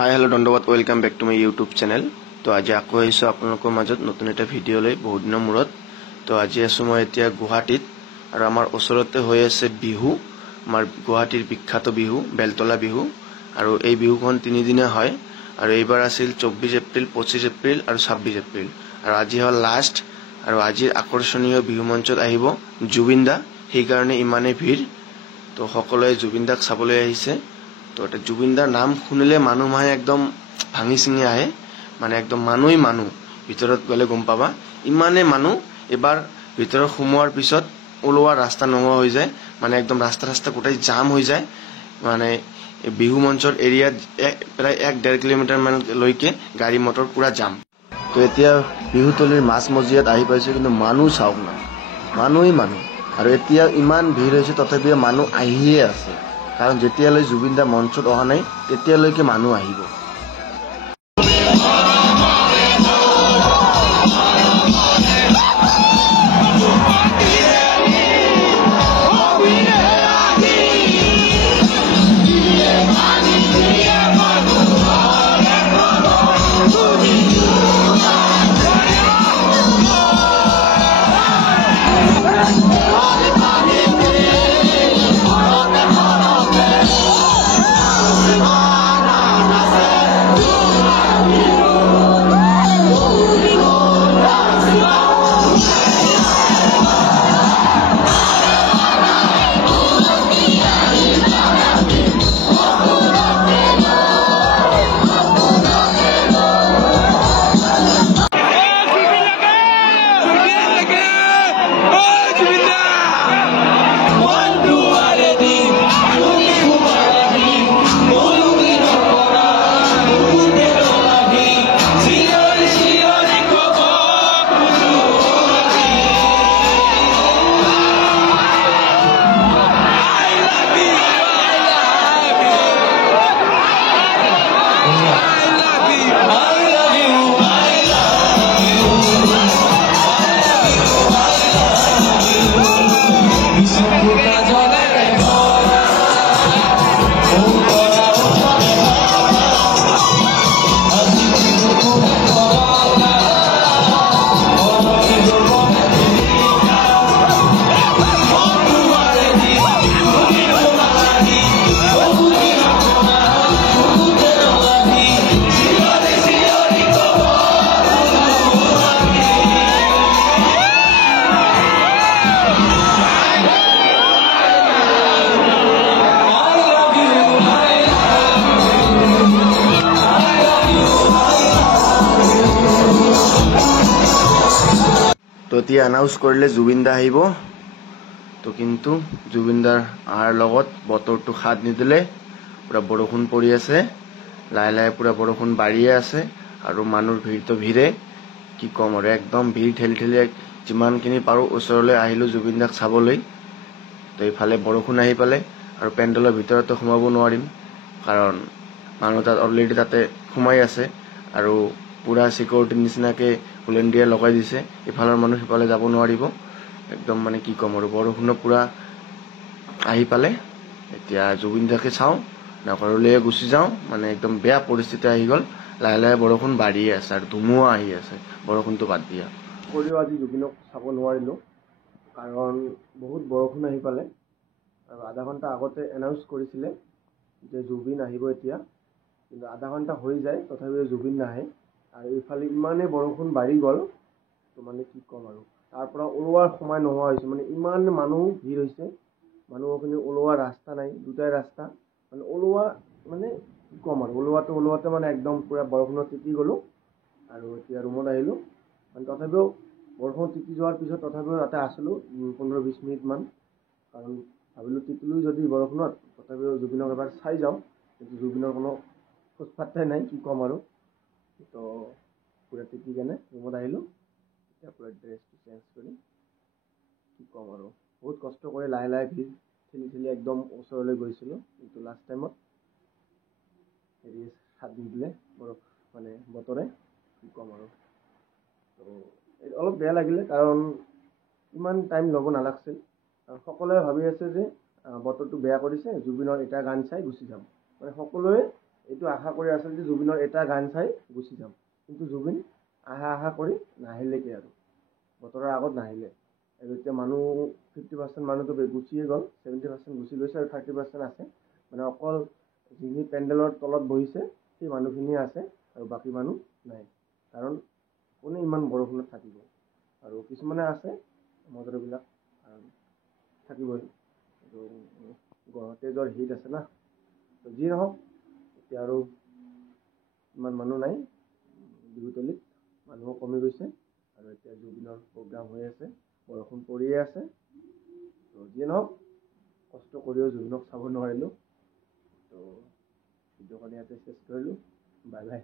হাই hello' ধন্যবাদ welcome back to my YouTube channel. তো আজি আকৌ আহিছোঁ আপোনালোকৰ মাজত নতুন এটা ভিডিঅ' লৈ বহুত দিনৰ মূৰত। তো আজি আছোঁ মই এতিয়া গুৱাহাটীত আৰু আমাৰ ওচৰতে হৈ আছে বিহু, আমাৰ গুৱাহাটীৰ বিখ্যাত বিহু বেলতলা বিহু। আৰু এই বিহুখন তিনিদিনীয়া হয় আৰু এইবাৰ আছিল 24 এপ্ৰিল, 25 এপ্ৰিল আৰু 26 এপ্ৰিল আৰু আজি হ'ল লাষ্ট। আৰু আজিৰ আকৰ্ষণীয় বিহু মঞ্চত আহিব জুবিন দা, সেইকাৰণে ইমানেই ভিৰ। তো সকলোৱে জুবিন দাক চাবলৈ আহিছে। তো এটা জুবিন দাৰ নাম শুনিলে মানুহ মানে একদম ভাঙি চিঙি আহে, মানে একদম মানুহেই মানুহ। ভিতৰত গ'লে গম পাবা ইমানেই মানুহ। এবাৰ ভিতৰত সোমোৱাৰ পিছত ওলোৱা ৰাস্তা নোহোৱা হৈ যায়, মানে একদম ৰাস্তা গোটেই জাম হৈ যায়। মানে বিহু মঞ্চৰ এৰিয়াত প্ৰায় 1-1.5 কিলোমিটাৰ মানলৈকে গাড়ী মটৰ পুৰা জাম। তো এতিয়া বিহুতলীৰ মাজমজিয়াত আহি পাইছোঁ, কিন্তু মানুহ চাওক না, মানুহেই মানুহ। আৰু এতিয়া ইমান ভিৰ হৈছে তথাপিও মানুহ আহিয়ে আছে, কাৰণ যেতিয়ালৈ জুবিন দা মঞ্চত অহা নাই তেতিয়ালৈকে মানুহ আহিব। তো এতিয়া এনাউন্স কৰিলে জুবিন দা আহিব। তো কিন্তু জুবিন দাৰ অহাৰ লগত বতৰটো সাথ নিদিলে, পুৰা বৰষুণ পৰি আছে, লাহে লাহে পুৰা বৰষুণ বাঢ়িয়ে আছে আৰু মানুহৰ ভিৰটো ভিৰে, কি ক'ম আৰু একদম ভিৰ ঠেলি যিমানখিনি পাৰোঁ ওচৰলৈ আহিলোঁ জুবিন দাক চাবলৈ। তো এইফালে বৰষুণ আহি পালে আৰু পেণ্ডেলৰ ভিতৰতো সোমাব নোৱাৰিম, কাৰণ মানুহ তাত অলৰেডি তাতে সোমাই আছে আৰু পুৰা চিকিউৰিটিৰ নিচিনাকৈ ভলেণ্টিয়াৰ লগাই দিছে। ইফালৰ মানুহ সিফালে যাব নোৱাৰিব, একদম মানে কি ক'ম আৰু বৰষুণৰ পুৰা আহি পালে। এতিয়া জুবিন দাকে চাওঁ না ঘৰলৈয়ে গুচি যাওঁ, মানে একদম বেয়া পৰিস্থিতি আহি গ'ল। লাহে লাহে বৰষুণ বাঢ়িয়ে আছে আৰু ধুমুহা আহি আছে, বৰষুণটো বাদ দিয়া। কৰিও আজি জুবিনক চাব নোৱাৰিলোঁ, কাৰণ বহুত বৰষুণ আহি পালে আৰু আধা ঘণ্টা আগতে এনাউন্স কৰিছিলে যে জুবিন আহিব এতিয়া, কিন্তু আধা ঘণ্টা হৈ যায় তথাপিও জুবিন নাহে। আৰু ইফালে ইমানেই বৰষুণ বাঢ়ি গ'ল, তো মানে কি ক'ম আৰু তাৰ পৰা ওলোৱাৰ সময় নোহোৱা হৈছে, মানে ইমান মানুহ ভিৰ হৈছে, মানুহখিনি ওলোৱা ৰাস্তা নাই, দুটাই ৰাস্তা, মানে ওলোৱা মানে কি ক'ম আৰু ওলোৱাতে মানে একদম পুৰা বৰষুণত তিতি গ'লোঁ আৰু এতিয়া ৰুমত আহিলোঁ। মানে তথাপিও বৰষুণত তিতি যোৱাৰ পিছত তথাপিও তাতে আছিলোঁ 15-20 মিনিটমান, কাৰণ ভাবিলোঁ তিতিলোঁ যদি বৰষুণত তথাপিও জুবিনক এবাৰ চাই যাওঁ, কিন্তু জুবিনৰ কোনো খোজ পাত্তাই নাই, কি ক'ম আৰু। তো পুৰা তিতি কেনে ৰুমত আহিলোঁ, এতিয়া পুৰা ড্ৰেছটো চেঞ্জ কৰি কি ক'ম আৰু বহুত কষ্ট কৰি লাহে লাহে ভিৰ ঠেলি একদম ওচৰলৈ গৈছিলোঁ, কিন্তু লাষ্ট টাইমত হেৰি হাত নিদিলে মানে বতৰে, কি ক'ম আৰু। তো অলপ বেয়া লাগিলে, কাৰণ ইমান টাইম ল'ব নালাগিছিল। আৰু সকলোৱে ভাবি আছে যে বতৰটো বেয়া কৰিছে, জুবিনৰ এটা গান চাই গুচি যাম, মানে সকলোৱে এইটো আশা কৰি আছিলোঁ যে জুবিনৰ এটা গান চাই গুচি যাম, কিন্তু জুবিন আশা কৰি নাহিলেগৈ আৰু বতৰৰ আগত নাহিলে। আৰু এতিয়া মানুহ 50% মানুহটো গুচিয়ে গ'ল, 70% গুচি গৈছে আৰু 30% আছে। মানে অকল যিখিনি পেণ্ডেলৰ তলত বহিছে সেই মানুহখিনিয়ে আছে আৰু বাকী মানুহ নাই। কাৰণ কোনে ইমান বৰষুণত থাকিব, আৰু কিছুমানে আছে মদৰবিলাক থাকিবই, তেজৰ হিট আছে না। যি নহওক, এতিয়া আৰু ইমান মানুহ নাই বিহুতলীত, মানুহো কমি গৈছে আৰু এতিয়া জুবিনৰ প্ৰগ্ৰাম হৈ আছে, বৰষুণ পৰিয়ে আছে। তো যিয়ে নহওক, কষ্ট কৰিও জুবিনক চাব নোৱাৰিলোঁ। তো ভিডিঅ'খন ইয়াতে চেছ কৰিলোঁ। Bye bye.